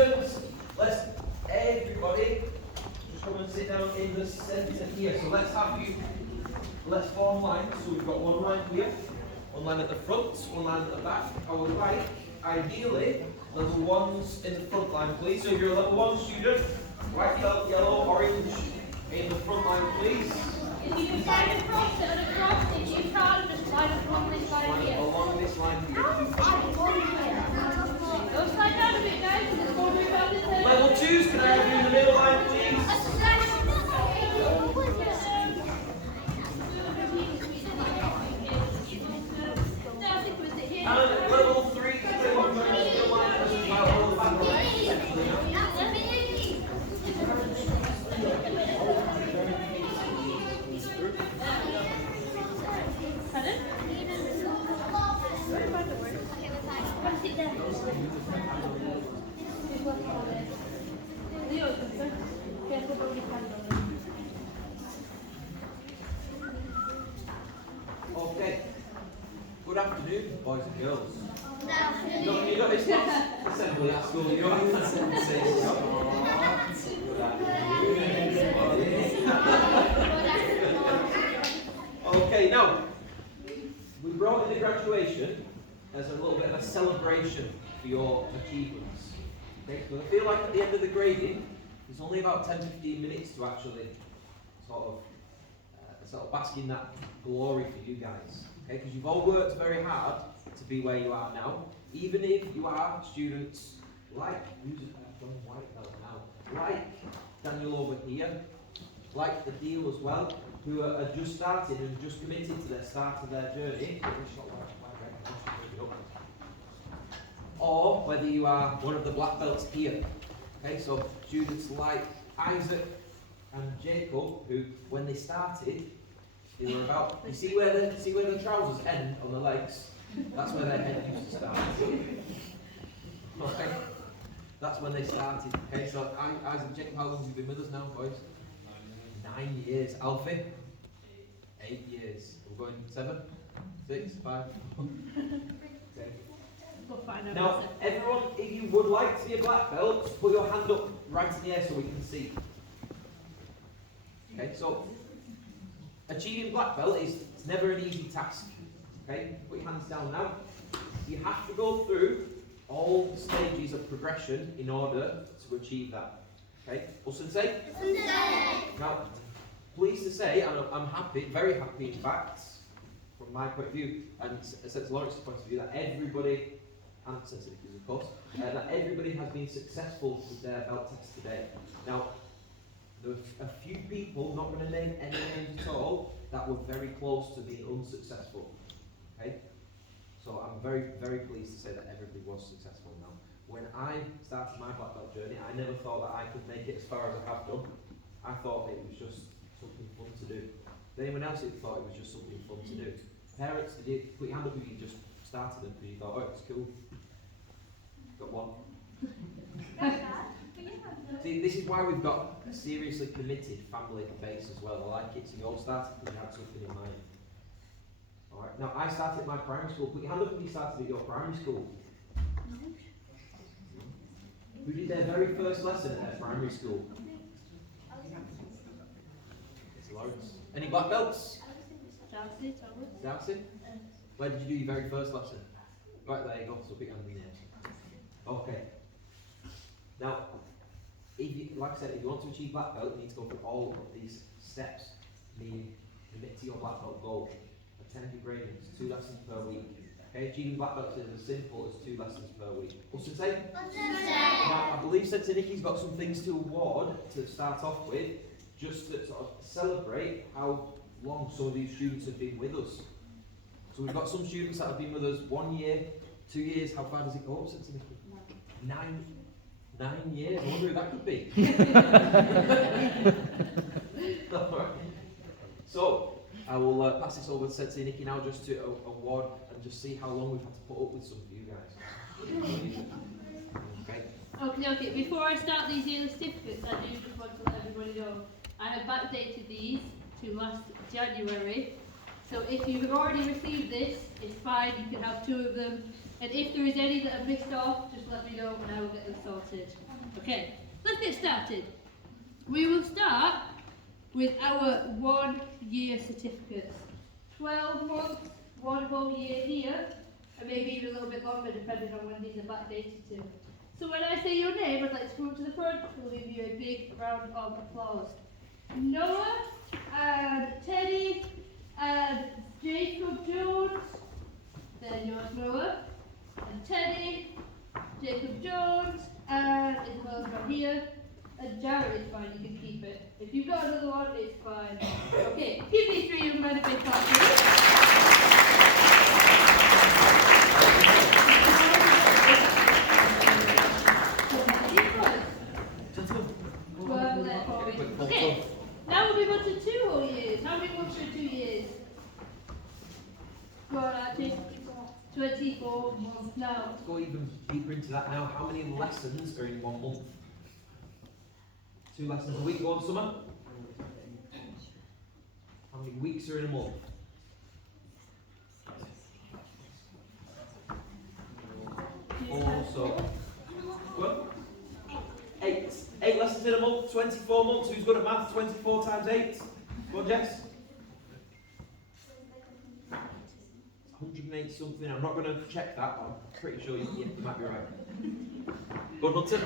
students, let's everybody just come and sit down in the centre here. So let's form lines. So we've got one line here, one line at the front, one line at the back. I would like, ideally, level ones in the front line, please. So if you're a level one student, white, yellow, orange in the front line, please. If you can find a cross, sit on a cross. If you can't, just line up along this line here. Along this line here. Don't slide down a bit, guys, because it's going to move out this way. Level twos, can I have you in the middle line, please? And level three, can they walk down the middle line as well? All the back lines. Pardon? Come sit there. Leo, careful, don't get hand on them. Okay. Good afternoon, boys and girls. You don't, it's not assembly at school, you don't have to say Good afternoon. Okay, now, we brought in the graduation as a little bit of a celebration for your achievements. Okay, so I feel like at the end of the grading, there's only about 10-15 minutes to actually sort of bask in that glory for you guys. Okay, because you've all worked very hard to be where you are now. Even if you are students like white belt now, like Daniel over here, like the deal as well, who are just starting and just committed to the start of their journey. Or whether you are one of the black belts here. Okay, so students like Isaac and Jacob, who when they started, they were about, you see where the trousers end on the legs? That's where their head used to start. Okay? That's when they started. Okay, so Isaac and Jacob, how long have you been with us now, boys? 9 years. Alfie? 8 years. We're going 7? 6? 5? Okay. Now, everyone, if you would like to be a black belt, put your hand up right in the air so we can see. Okay, so achieving black belt is never an easy task. Okay, put your hands down now. You have to go through all the stages of progression in order to achieve that. Okay, Sensei? Now, pleased to say, and I'm happy, very happy in fact, from my point of view, and since Lawrence's point of view, that everybody, and Sensei of course, that everybody has been successful with their belt test today. Now, there were a few people, not going to name any names at all, that were very close to being unsuccessful. Okay? So I'm very, very pleased to say that everybody was successful now. When I started my black belt journey, I never thought that I could make it as far as I have done. I thought it was just something fun to do. Did anyone else thought it was just something fun to do? Parents, did you put your hand up if you just started it because you thought, oh, it's cool? Got one. See, this is why we've got a seriously committed family base as well. I like it. So you all started because you had something in mind. Alright, now I started at my primary school. Put your hand up if you started at your primary school. Who did their very first lesson at their primary school? It's Lawrence. Any black belts? Darcy? Where did you do your very first lesson? Right, there you go. So put your hand in there. Okay. Now, if you, like I said, if you want to achieve black belt, you need to go through all of these steps. Meaning, commit to your black belt goal. Attend your grading, it's 2 lessons per week. Okay, achieving black belt is as simple as 2 lessons per week. What's it say? Now, I believe Sensei Nikki's got some things to award to start off with, just to sort of celebrate how long some of these students have been with us. So we've got some students that have been with us 1 year, 2 years. How far does it go up, Sensei Nikki? 9 years. I wonder who that could be. So, I will pass this over to Sensei Nikki now just to award and just see how long we've had to put up with some of you guys. Okay. Okay, before I start these yearly certificates, I do just want to let everybody know I have backdated these to last January. So if you have already received this, it's fine, you can have 2 of them. And if there is any that are missed off, just let me know and I will get them sorted. Okay, let's get started. We will start with our 1 year certificates. 12 months, 1 whole year here, and maybe even a little bit longer depending on when these are backdated to. So when I say your name, I'd like to come to the front. We'll give you a big round of applause. Noah and Teddy and Jacob Jones. Then yours, Noah and Teddy, Jacob Jones, and Isabella's right here. And Jared is fine, you can keep it. If you've got another one, it's fine. Okay, give these 3 young men a big clap, please. Okay, now we'll move on to 2 whole years. How many months are 2 years? Go on, Archie. 24 months now. Let's go even deeper into that now. How many lessons are in 1 month? 2 lessons a week. Go on, Summer. How many weeks are in a month? 4, so. What? 8. 8 lessons in a month, 24 months. Who's good at maths? 24 times 8. Go on, Jess. 180 something. I'm not going to check that, but I'm pretty sure you might be right. Go on, Hunter.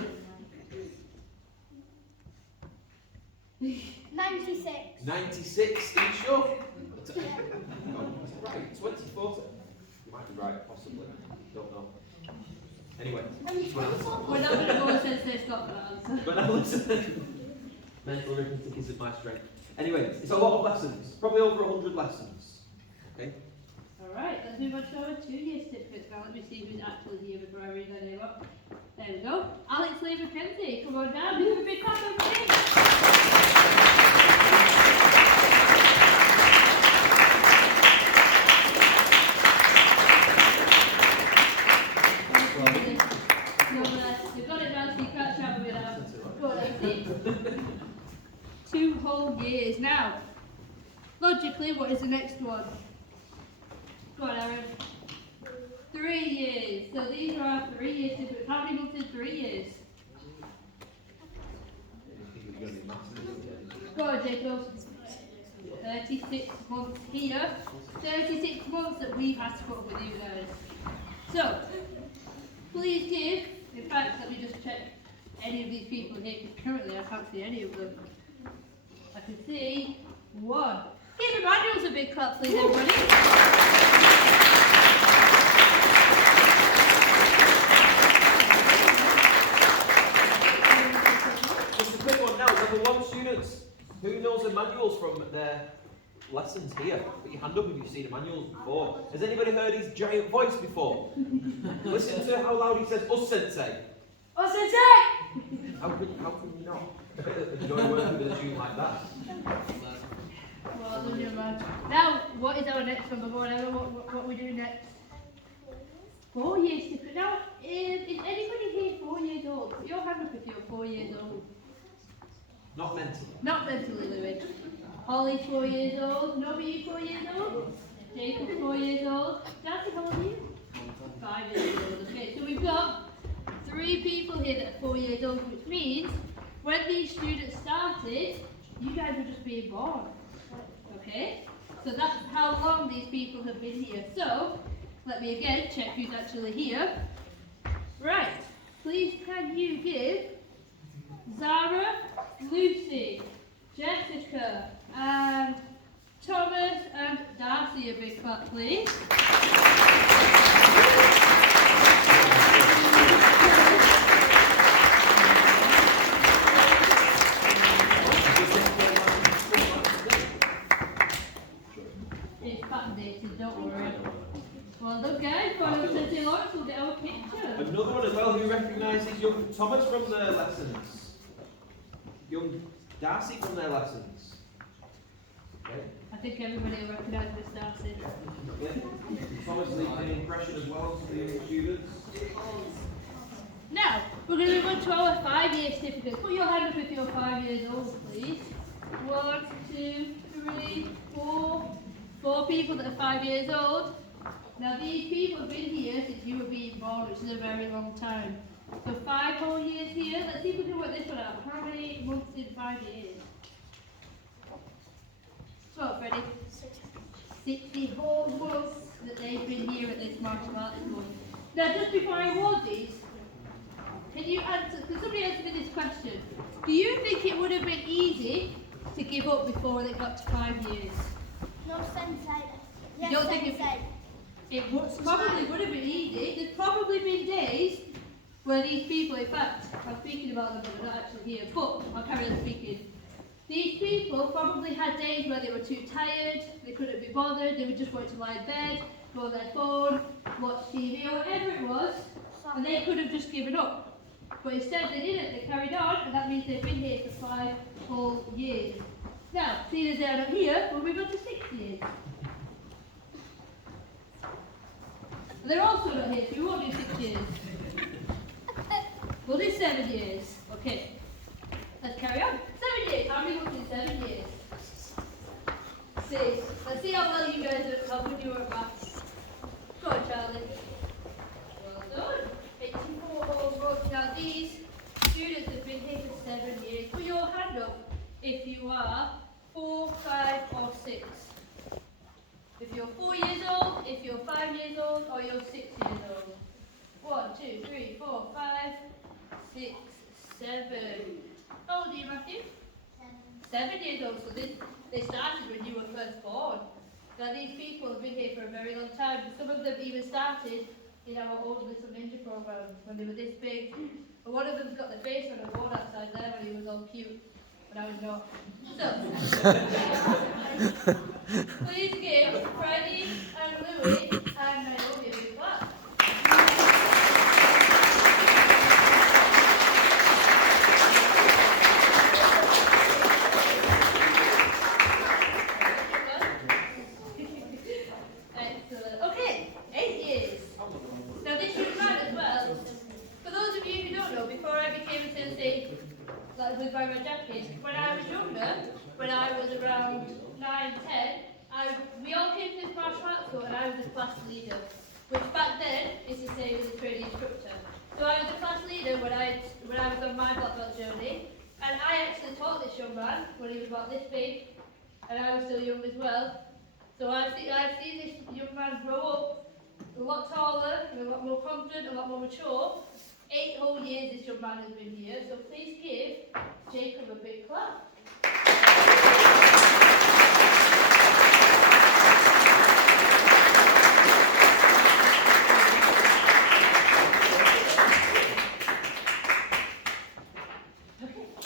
96. 96. Are you sure? Right. 24. You might be right, possibly. Don't know. Anyway. We're not going to go and say stop that answer. But now listen. Mental arithmetic isn't my strength. Anyway, it's a lot of lessons. Probably over 100 lessons. Okay? Alright, let's move on to our 2 year certificates now. Let me see who's actually here before I read their name up. There we go. Alex Lee McKenzie, come on down. Give him a big clap of You've got it now, so you can't shout with it now. Go on, Alex. 2 whole years. Now, logically, what is the next one? Go on, Aaron. 3 years. So these are our 3 years certificates. How many months is 3 years? Go on, Jacob. 36 months here. 36 months that we've had to put up with you guys. So, please give, in fact, let me just check any of these people here, because currently I can't see any of them. I can see 1. Give Emmanuel's a big clap, please, everybody. Just a quick one now. Level 1 students. Who knows the manuals from their lessons here? Put your hand up if you've seen the manuals before. Has anybody heard his giant voice before? Listen to how loud he says, "Us sensei." Us sensei! How can you not enjoy working with a tune like that? Well done, young man. Now, what is our next one? Before whatever, what are we doing next? 4 years certificate. Now, is anybody here 4 years old? Put your hand up if you're 4 years old. Not mentally. Not mentally, Louis. Holly's 4 years old. Nobby, 4 years old. Jacob, 4 years old. Darcy, how old are you? 5 years old. Okay, so we've got 3 people here that are 4 years old, which means when these students started, you guys were just being born. Okay? So that's how long these people have been here. So, let me again check who's actually here. Right. Please can you give Zara, Lucy, Jessica, and Thomas and Darcy a big clap, please. It's backdated, don't worry. Well done, guys. Final St. Lawrence will get our picture. Another one as well. Who recognises young Thomas from their lessons? Young Darcy from their lessons. Okay. I think everybody will recognise Miss Darcy. Yeah. Thomas leaving an impression as well to the young students. Now, we're going to move on to our 5 year certificates. Put your hand up if you're 5 years old, please. 1, 2, 3, 4. 4 people that are 5 years old. Now, these people have been here since you were being born, which is a very long time. So 5 whole years here. Let's see if we can work this one out. How many months in 5 years? So, Freddie. 60 whole months that they've been here at this martial arts school. Now, just before I award these, can you answer, can somebody answer me this question? Do you think it would have been easy to give up before they got to 5 years? No sensei. Yes, Don't think it- sensei. It probably would have been easy. There's probably been days where these people, in fact, I'm speaking about them, but they're not actually here, but I'll carry on speaking. These people probably had days where they were too tired, they couldn't be bothered, they would just want to lie in bed, go on their phone, watch TV or whatever it was, and they could have just given up. But instead they didn't, they carried on, and that means they've been here for 5 whole years. Now, seeing as they're not here, we'll move on to 6 years. They're also not here, so we won't do 6 years. We'll do 7 years. Okay. Let's carry on. 7 years. How many months in 7 years? 6. Let's see how well you guys are, how good you are at maths. Go on, Charlie. Well done. 84 whole months. Now these students have been here for 7 years. Put your hand up if you are 4, 5 or 6. If you're 4 years old, if you're 5 years old, or you're 6 years old. 1, 2, 3, 4, 5, 6, 7. How old are you, Matthew? 7 years old. So they started when you were first born. Now these people have been here for a very long time. Some of them even started in our old Little Ninja program when they were this big. And one of them's got the face on a board outside there when he was all cute, but I was not. So, please give Freddie and Louie and Naomi a big clap. Excellent. Okay, 8 years. Now this young man as well, for those of you who don't know, before I became a sensei, like with my red jacket, when I was younger, when I was around 9, 10, we all came to this martial arts school and I was a class leader, which back then is the same as a training instructor. So I was a class leader when I was on my black belt journey, and I actually taught this young man when he was about this big, and I was still young as well. So I've seen this young man grow up a lot taller, and a lot more confident, a lot more mature. 8 whole years this young man has been here, so please give Jacob a big clap.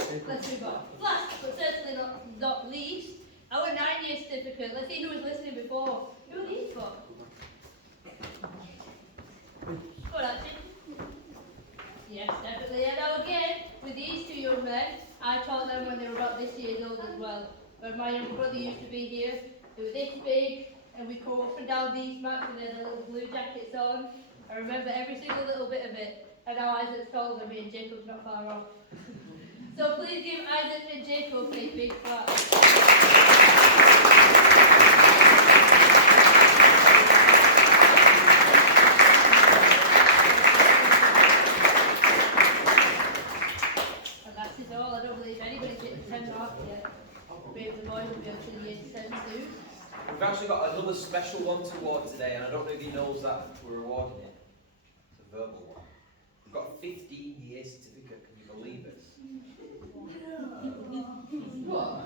Okay, let's move on. Last, but certainly not least, our 9-year certificate. Let's see who was listening before. Who are these for? Go on, Archie. Yes, definitely. And now again, with these 2 young men, I taught them when they were about this years old as well. When my younger brother used to be here, they were this big, and we go up and down these mats with their little blue jackets on. I remember every single little bit of it. And now Isaac's taller than me, and Jacob's not far off. So please give Isaac and Jacob a big clap. All. I don't believe anybody's hit the 10 mark yet. Maybe the boys will be up to the year 10 soon. We've actually got another special one to award today, and I don't know if he knows that we're awarding it. It's a verbal one. We've got a 15-year certificate. Can you believe it? What?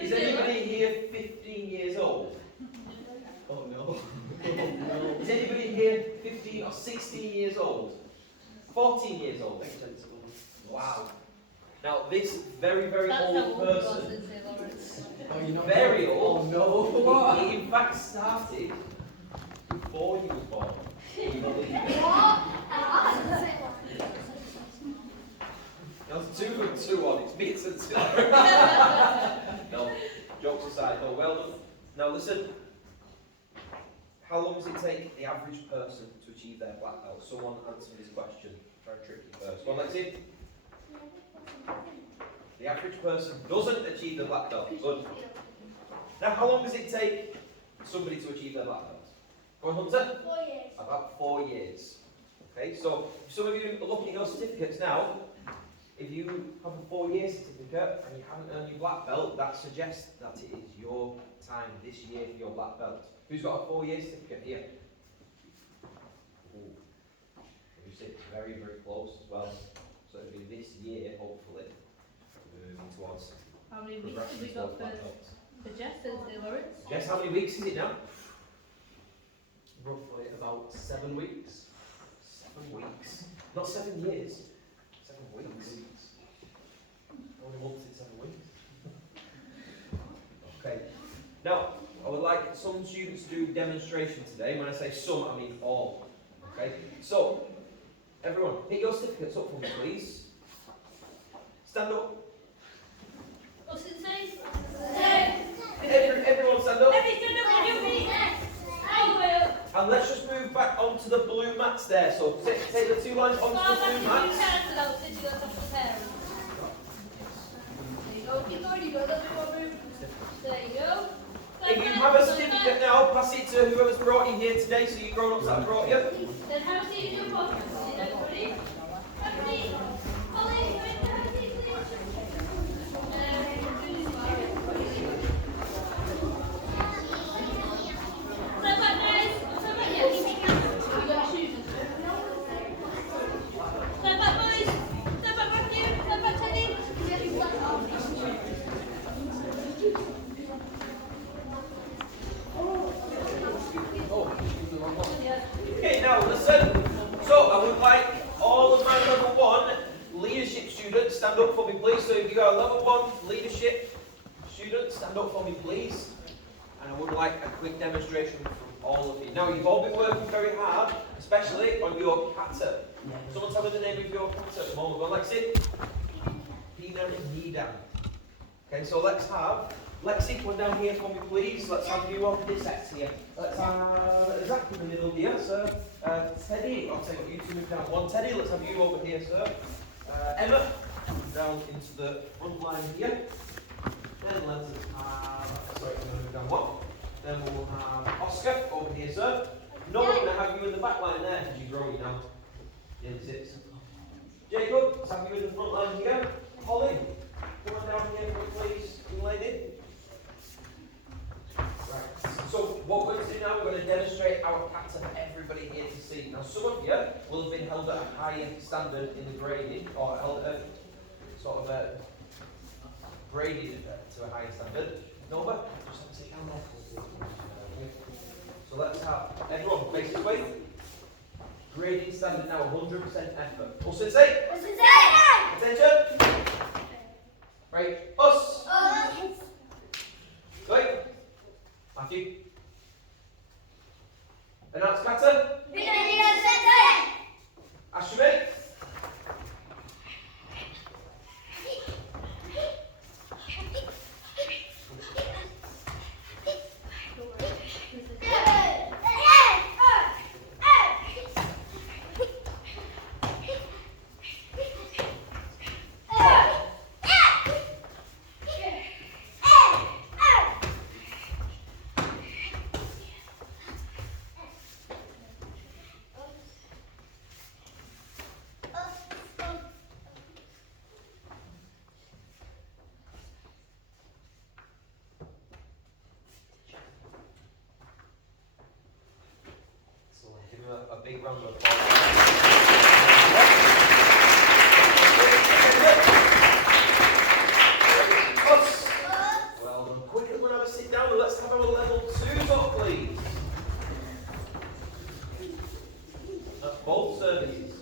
Is anybody here 15 years old? Oh no. Is anybody here 15 or 16 years old? 14 years old. Wow. Now this very, very old person, very old, he in fact started before he was born. Can you believe it? Now it's 2 and 2 on, it's meets and 2. No, jokes aside, no, well done. Now listen, how long does it take the average person to achieve their black belt? Someone answer this question. Very tricky first. Well, let's see. The average person doesn't achieve the black belt. Good. Now, how long does it take somebody to achieve their black belt? Go on, Hunter. 4 years. About 4 years. Okay, so some of you are looking at your certificates now. If you have a 4-year certificate and you haven't earned your black belt, that suggests that it is your time this year for your black belt. Who's got a 4-year certificate here? Ooh. You see, it's very, very close as well. So it'll be this year, hopefully, moving towards How many weeks have progression we towards got black for belts. Jess and Lawrence? Guess how many weeks is it now? Roughly about 7 weeks. 7 weeks. Not 7 years. 7 weeks. How many months in 7 weeks? Okay. Now, I would like some students to do demonstration today. When I say some, I mean all. Okay? So, everyone, pick your certificates up for me, please. Stand up. Oh, Sensei? Everyone stand up. Everything up with your feet. I will. And let's just move back onto the blue mats there. So, take the 2 lines onto Far the back blue as you mats. can so that will sit on top of the parents. There you go, keep going, you got a little bit more room. There you go. If you have a certificate now, pass it to whoever's brought you here today, so you grown-ups that brought you. Then have a seat in your pocket. Sit down, everybody. Everybody. Holly, come in, have a seat, please. Stand back, guys. Stand back, yes. You got shoes. Stand back, boys. Stand back, Matthew. Stand back, Teddy. Okay, now listen. So I would like all of my level 1 leadership students stand up for me, please. So if you are level 1 leadership students, stand up for me, please. And I would like a quick demonstration from all of you. Now you've all been working very hard, especially on your kata. Someone tell me the name of your kata at the moment. Go on, Lexi. Pinan Nidam. Okay, so let's have Lexi, come down here for me, please. Let's have you on this X here. Let's have Zach in the middle here, sir. Teddy, I'll take you to move down one. Teddy, let's have you over here, sir. Emma, down into the front line here. Then let's have, sorry, I'm going to move down one. Then we'll have Oscar over here, sir. No, we're going to have you in the back line there, because you're growing now. Yeah, that's it. Jacob, let's have you in the front line here. Holly, come on down here, please, young lady. Right. So what we're going to do now, we're going to demonstrate our kata for everybody here to see. Now some of you will have been held at a higher standard in the grading, or held at sort of a graded to a higher standard. Nova, just have to sit down there. So let's have everyone face this way. Grading standard now, 100% effort. All sensei? Attention. Right, us. Right. Matthew. Announce kata. Ashime. Give him a big round of applause. Us. Well done. Quick, everyone have a sit down and let's have our level 2 talk, please. At both services.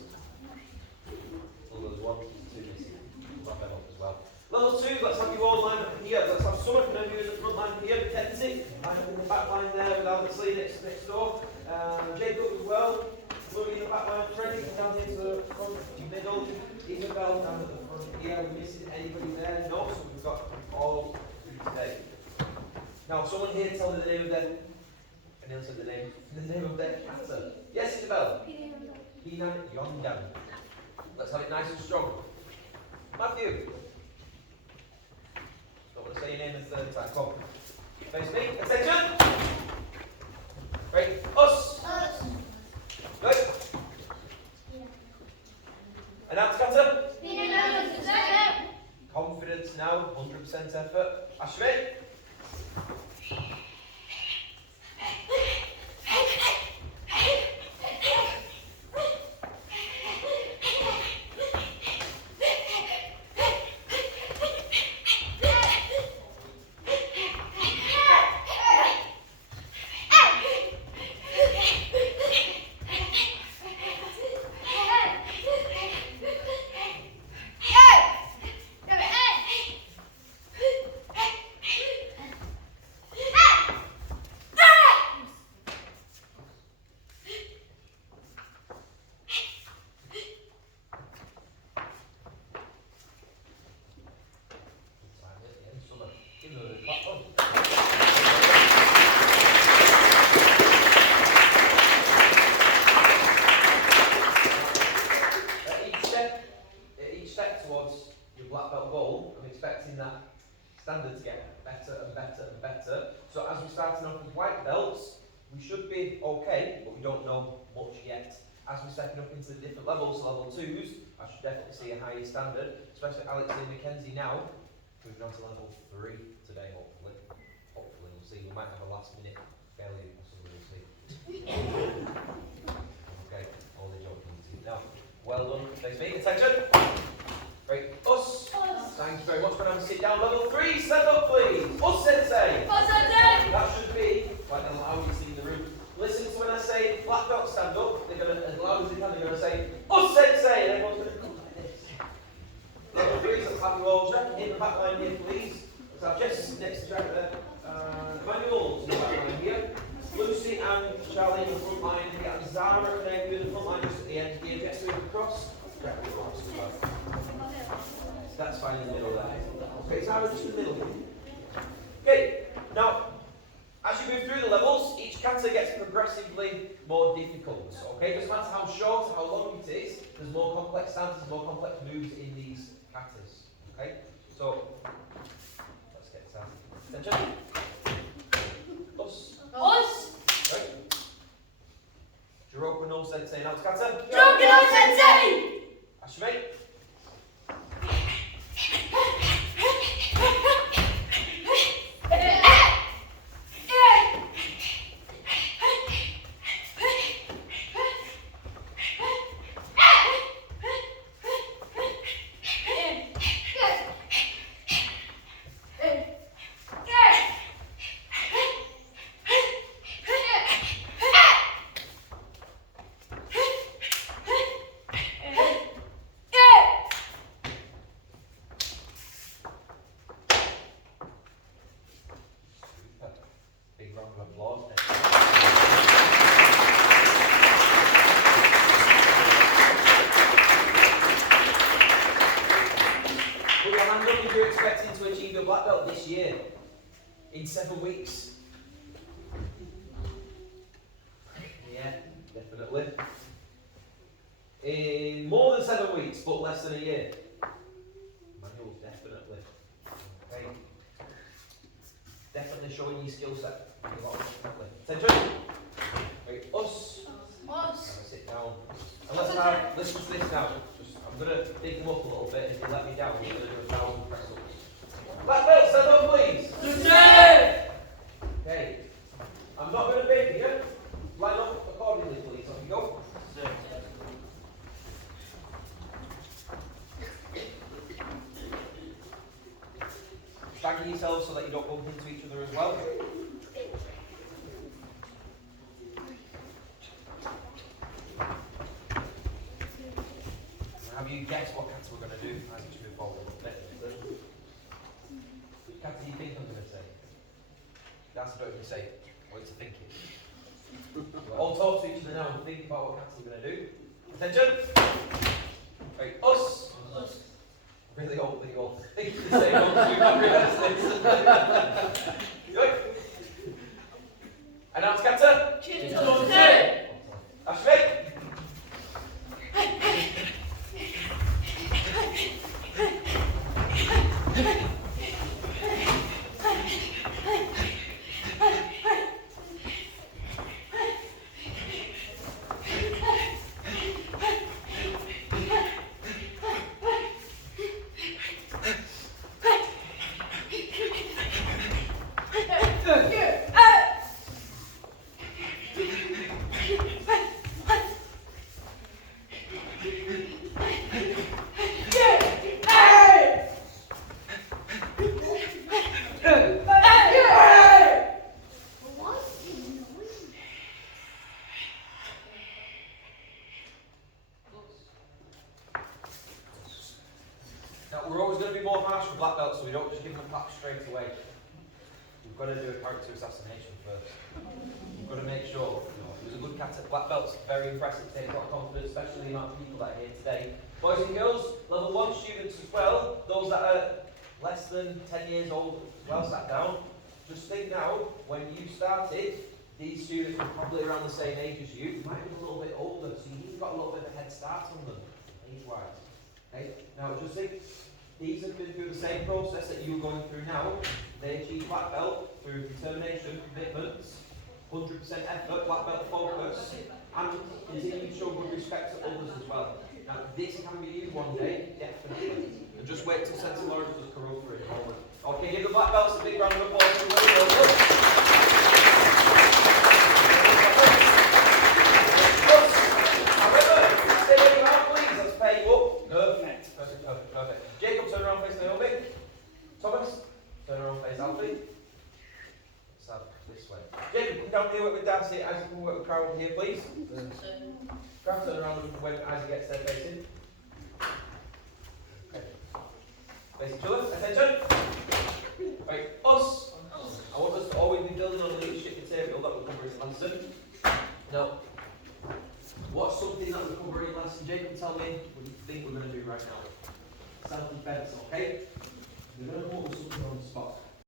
Well, there's 1, 2 missing. Not them up as well. Level 2, let's have you all line up here. Let's have someone can have you in the front line here, Mackenzie. Line up in the back line there with Alex Lee next door. Jacob as well. Moving in the back line, Freddie down here to the front, middle. Isabel down at the front here. Are we missing anybody there? No, so we've got all today. Now, someone here tell me the name of their. Anyone said the name of their kata? Yes, Isabel. Pinan Yondan. Let's have it nice and strong. Matthew. Don't want to say your name the third time. Come on. Face me. Attention. Right, us. Good. And now scatter. Confidence now, 100% effort. Ashmi. Standard to get better and better and better. So as we're starting off with white belts, we should be okay, but we don't know much yet. As we're stepping up into the different levels, level 2s, I should definitely see a higher standard, especially Alex and Mackenzie now, moving on to level 3 today, hopefully. Hopefully, we'll see. We might have a last minute failure, possibly, we'll see. Okay, all the joking. Now, well done. Thanks, mate. Attention. Right, us. Thanks very much. When I sit down, level 3, stand up, please. Us, sensei. That should be like they'll allow you to see in the room. Listen to when I say black belt stand up. They're gonna, as loud as they can, they're gonna say us, sensei, and everyone's gonna come like this. Level 3, let's have you all check. Hit the back line here, please. Let's have Jess next to Jack there. Manuel's in the back line here. Lucy and Charlie in the front line. We got Zara and Egg in the front line just at the end here. Jess move across. Jack across as well. That's fine in the middle there. Okay, Zara just in the middle. Okay, now, as you move through the levels, each kata gets progressively more difficult. Okay, doesn't matter how short or how long it is, there's more complex stances, more complex moves in these katas. Okay, so let's get started. Attention. Us. Right. Jiroku no sensei, now it's kata. Ashimi. You're expecting to achieve your black belt this year in 7 weeks. Yeah, definitely. In more than 7 weeks, but less than a year. Manual, definitely. Okay. Definitely showing your skill set. Attention. Right, us. Have a sit down. And let's now listen to this now. I'm going to dig them up a little bit, and if you let me down, we're going to do 1,000 press ups. Black belt, stand up, please. Okay. I'm not going to beg you. Line up accordingly, please. Off you go. Stagger yourselves so that you don't bump into each other as well. Have you guessed what kata we're going to do as we move forward? Which kata do you think I'm going to say? That's what you say. What it's thinking. All talk to each other now and think about what kata we're going to do. Attention! Right, us! I really hope that you all think the same once you've not realised this. Good. And now it's kata. Ashmi! we're always going to be more harsh with black belts, so we don't just give them a clap straight away. We've got to do a character assassination first. We've got to make sure, it was a good cat at black belts, very impressive, take a lot of confidence, especially the amount of people that are here today. Boys and girls, level 1 students as well, those that are less than 10 years old as well, sat down. Just think now, when you started, these students were probably around the same age as you. You might be a little bit older, so you've got a little bit of a head start on them, age-wise. Okay? Now just think, these have been through the same process that you're going through now. They achieved black belt through determination, commitments, 100% effort, black belt focus, and continue to show good respect to others as well. Now this can be you one day, definitely. And just wait till St. Lawrence does corrupt for it forward. Okay, give the black belts a big round of applause. However, stay where you are, please. Let's pay you up. Perfect. Perfect, perfect, perfect. Jacob, turn around, face Naomi. Thomas, turn around, face Alfie. So, this way. Jacob, come down here, work with Darcy. Isaac, come work with Carol here, please. Grab, turn around when Isaac gets there facing. Okay. Face each other. Attention. Right, us. I want us to always be building on the leadership material that we're covering in lesson. Now, what's something that we're covering in lesson? Jacob, tell me what you think we're going to do right now. Self-defense, okay?